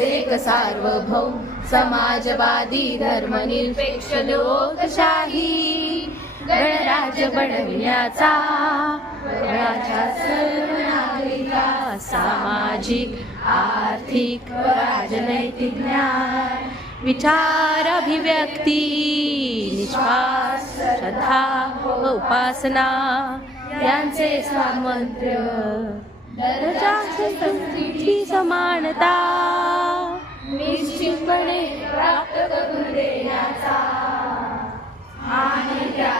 एक सार्वभौम समाजवादी धर्मनिरपेक्ष लोकशाही गणराज्य बनविण्याचा वयाच्या सर्व नागरिका सामाजिक आर्थिक व राजनैतिक ज्ञान विचार अभिव्यक्ती निश्वास श्रद्धा व उपासना यांचे सामर्थ्य दर्जा संस्कृती समानता निश्चितपणे प्राप्त करून देण्याचा आणि त्या